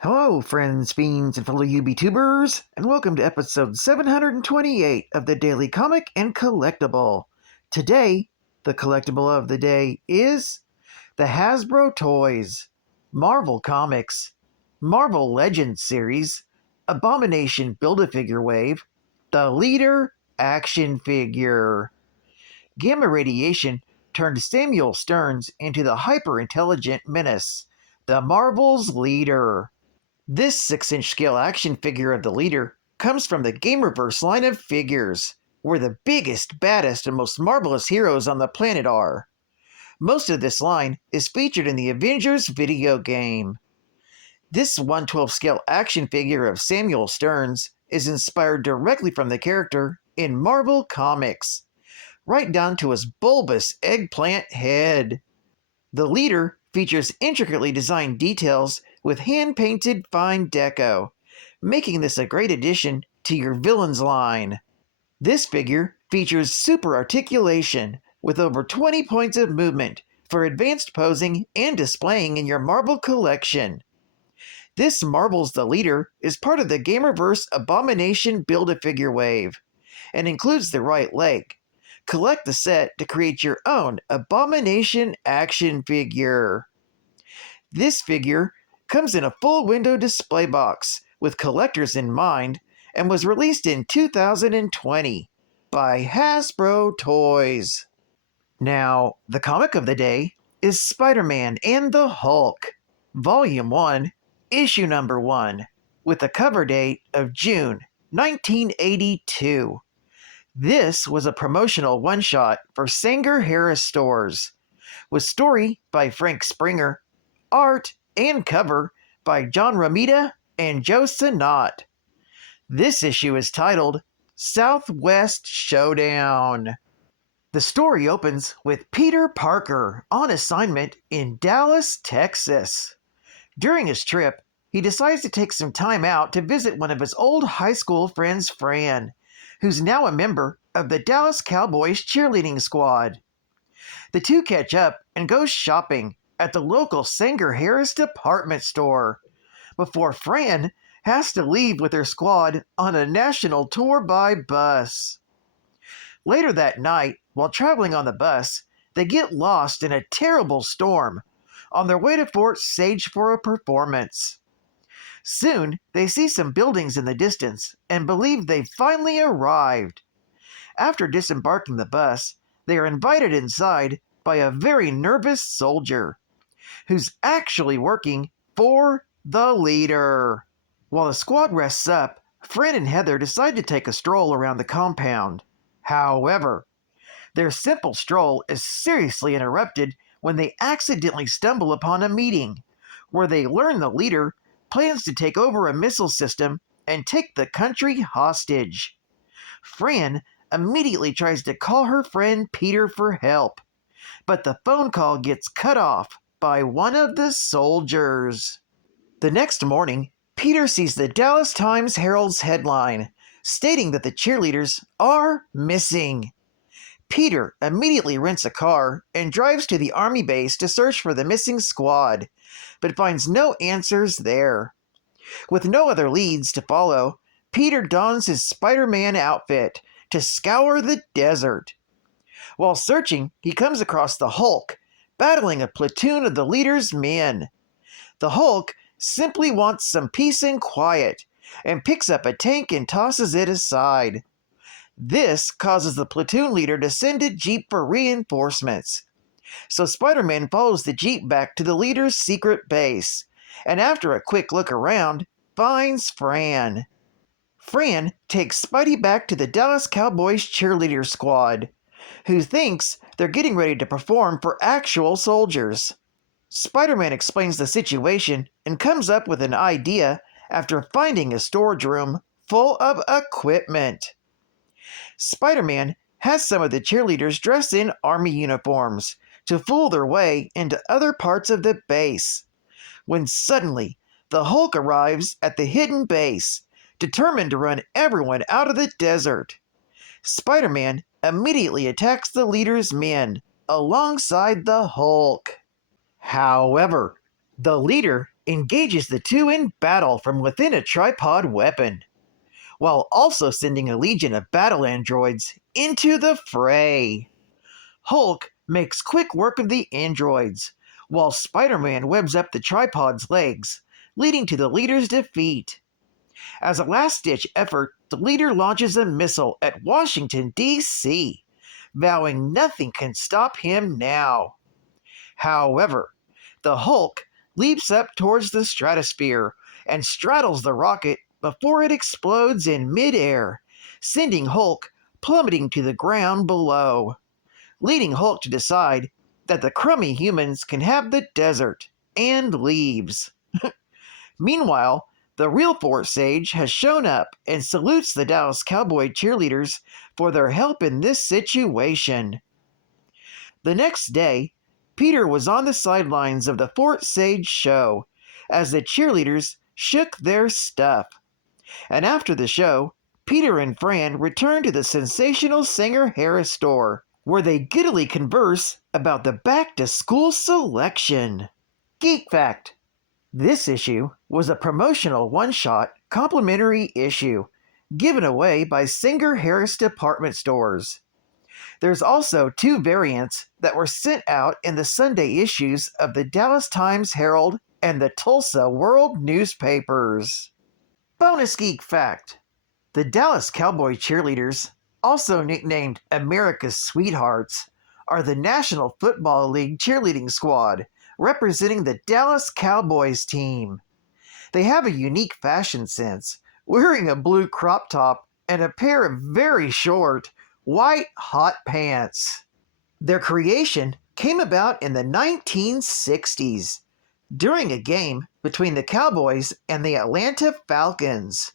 Hello, friends, fiends, and fellow UBTubers, and welcome to episode 728 of the Daily Comic and Collectible. Today, the collectible of the day is the Hasbro Toys, Marvel Comics, Marvel Legends series, Abomination Build-A-Figure Wave, the Leader action figure. Gamma radiation turned Samuel Stearns into the hyper-intelligent menace, the Marvel's Leader. This 6-inch scale action figure of the Leader comes from the Gamerverse line of figures, where the biggest, baddest, and most marvelous heroes on the planet are. Most of this line is featured in the Avengers video game. This 1/12 scale action figure of Samuel Stearns is inspired directly from the character in Marvel Comics, right down to his bulbous eggplant head. The Leader features intricately designed details with hand-painted fine deco, making this a great addition to your villains line. This figure features super articulation with over 20 points of movement for advanced posing and displaying in your Marvel collection. This Marvel's the Leader is part of the Gamerverse Abomination Build-A-Figure wave and includes the right leg. Collect the set to create your own Abomination action figure. This figure comes in a full window display box with collectors in mind and was released in 2020 by Hasbro Toys. Now, the comic of the day is Spider-Man and the Hulk, Volume 1, Issue Number 1, with a cover date of June 1982. This was a promotional one-shot for Sanger Harris stores, with story by Frank Springer, art and cover by John Romita and Joe Sinnott. This issue is titled Southwest Showdown. The story opens with Peter Parker on assignment in Dallas, Texas. During his trip, he decides to take some time out to visit one of his old high school friends, Fran, who's now a member of the Dallas Cowboys cheerleading squad. The two catch up and go shopping at the local Sanger Harris department store before Fran has to leave with her squad on a national tour by bus. Later that night, while traveling on the bus, they get lost in a terrible storm on their way to Fort Sage for a performance. Soon, they see some buildings in the distance and believe they've finally arrived. After disembarking the bus, they are invited inside by a very nervous soldier, who's actually working for the Leader. While the squad rests up, Fran and Heather decide to take a stroll around the compound. However, their simple stroll is seriously interrupted when they accidentally stumble upon a meeting, where they learn the Leader plans to take over a missile system and take the country hostage. Fran immediately tries to call her friend Peter for help, but the phone call gets cut off by one of the soldiers. The next morning, Peter sees the Dallas Times-Herald's headline stating that the cheerleaders are missing. Peter immediately rents a car and drives to the army base to search for the missing squad, but finds no answers there. With no other leads to follow, Peter dons his Spider-Man outfit to scour the desert. While searching, he comes across the Hulk, battling a platoon of the Leader's men. The Hulk simply wants some peace and quiet, and picks up a tank and tosses it aside. This causes the platoon leader to send a jeep for reinforcements. So Spider-Man follows the jeep back to the Leader's secret base, and after a quick look around, finds Fran. Fran takes Spidey back to the Dallas Cowboys cheerleader squad, who thinks they're getting ready to perform for actual soldiers. Spider-Man explains the situation and comes up with an idea after finding a storage room full of equipment. Spider-Man has some of the cheerleaders dress in army uniforms to fool their way into other parts of the base, when suddenly the Hulk arrives at the hidden base, determined to run everyone out of the desert. Spider-Man immediately attacks the Leader's men alongside the Hulk. However, the Leader engages the two in battle from within a tripod weapon, while also sending a legion of battle androids into the fray. Hulk makes quick work of the androids, while Spider-Man webs up the tripod's legs, leading to the leader's defeat. As a last-ditch effort, the leader launches a missile at Washington, D.C., vowing nothing can stop him now. However, the Hulk leaps up towards the stratosphere and straddles the rocket before it explodes in midair, sending Hulk plummeting to the ground below, leading Hulk to decide that the crummy humans can have the desert, and leaves. Meanwhile, the real Fort Sage has shown up and salutes the Dallas Cowboy cheerleaders for their help in this situation. The next day, Peter was on the sidelines of the Fort Sage show as the cheerleaders shook their stuff. And after the show, Peter and Fran returned to the sensational Sanger Harris store, where they giddily converse about the back-to-school selection. Geek Fact: this issue was a promotional one-shot complimentary issue given away by Sanger Harris department stores. There's also 2 variants that were sent out in the Sunday issues of the Dallas Times-Herald and the Tulsa World newspapers. Bonus Geek Fact: the Dallas Cowboy cheerleaders, also nicknamed America's Sweethearts, are the National Football League cheerleading squad representing the Dallas Cowboys team. They have a unique fashion sense, wearing a blue crop top and a pair of very short, white hot pants. Their creation came about in the 1960s, during a game between the Cowboys and the Atlanta Falcons,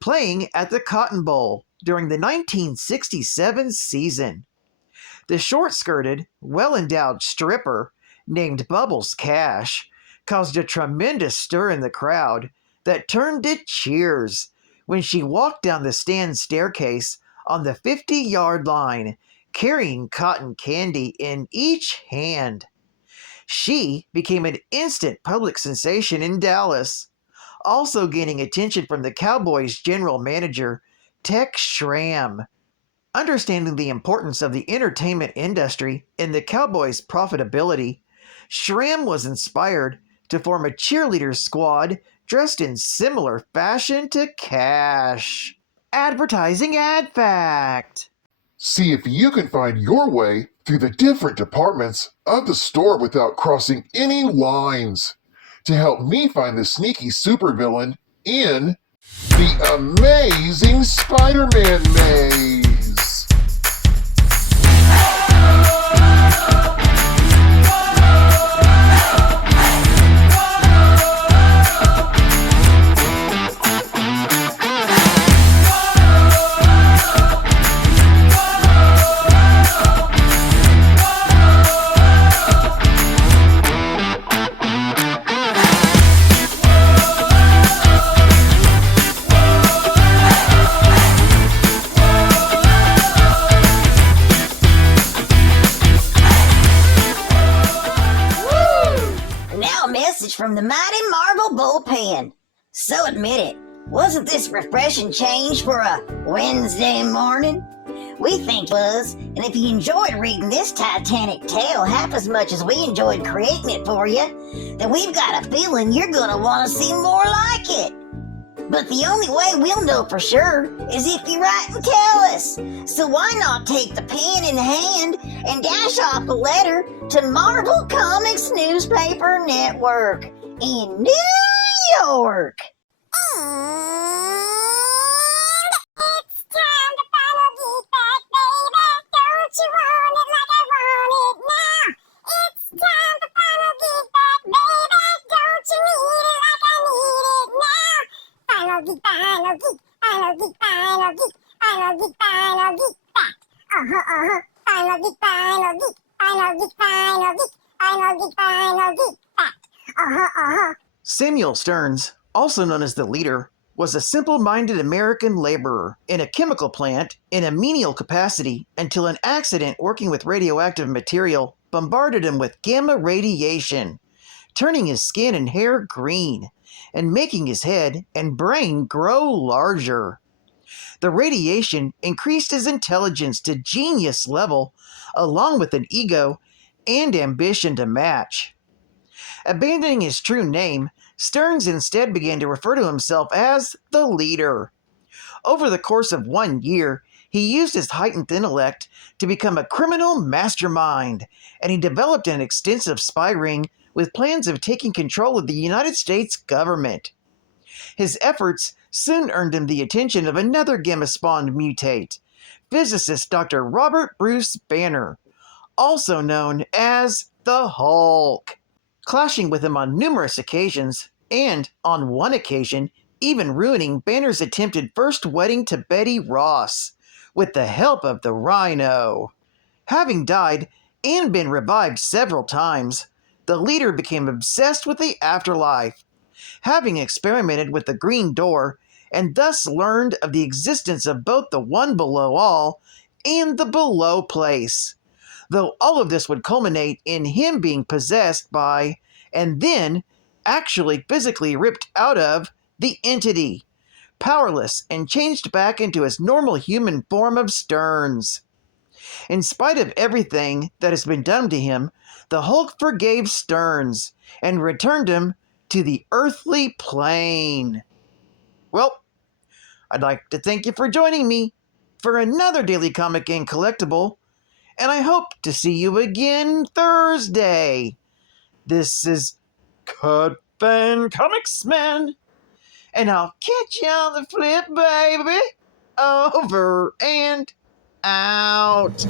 playing at the Cotton Bowl during the 1967 season. The short-skirted, well-endowed stripper named Bubbles Cash caused a tremendous stir in the crowd that turned to cheers when she walked down the stand staircase on the 50-yard line, carrying cotton candy in each hand. She became an instant public sensation in Dallas, also gaining attention from the Cowboys' general manager, Tex Schramm. Understanding the importance of the entertainment industry in the Cowboys' profitability, Schramm was inspired to form a cheerleader squad dressed in similar fashion to Cash. Advertising Ad Fact: see if you can find your way through the different departments of the store without crossing any lines. To help me find the sneaky supervillain in the Amazing Spider-Man Maze. From the mighty Marvel bullpen. So admit it, wasn't this refreshing change for a Wednesday morning? We think it was, and if you enjoyed reading this Titanic tale half as much as we enjoyed creating it for you, then we've got a feeling you're gonna want to see more like it. But the only way we'll know for sure is if you write and tell us. So why not take the pen in hand and dash off a letter to Marvel Comics Newspaper Network in New York? Samuel Stearns, also known as the leader, was a simple-minded American laborer in a chemical plant in a menial capacity until an accident working with radioactive material bombarded him with gamma radiation, turning his skin and hair green, and making his head and brain grow larger. The radiation increased his intelligence to genius level, along with an ego and ambition to match. Abandoning his true name, Stearns instead began to refer to himself as the Leader. Over the course of 1 year, he used his heightened intellect to become a criminal mastermind, and he developed an extensive spy ring with plans of taking control of the United States government. His efforts soon earned him the attention of another gamma-spawned mutate, physicist Dr. Robert Bruce Banner, also known as the Hulk. Clashing with him on numerous occasions, and on one occasion, even ruining Banner's attempted first wedding to Betty Ross, with the help of the Rhino. Having died and been revived several times, the Leader became obsessed with the afterlife, having experimented with the Green Door, and thus learned of the existence of both the One Below All and the Below Place. Though all of this would culminate in him being possessed by, and then actually physically ripped out of, the Entity, powerless and changed back into his normal human form of Stearns. In spite of everything that has been done to him, the Hulk forgave Stearns and returned him to the earthly plane. Well, I'd like to thank you for joining me for another Daily Comic and Collectible, and I hope to see you again Thursday. This is Cut Fan Comics Man, and I'll catch you on the flip, baby. Over and out.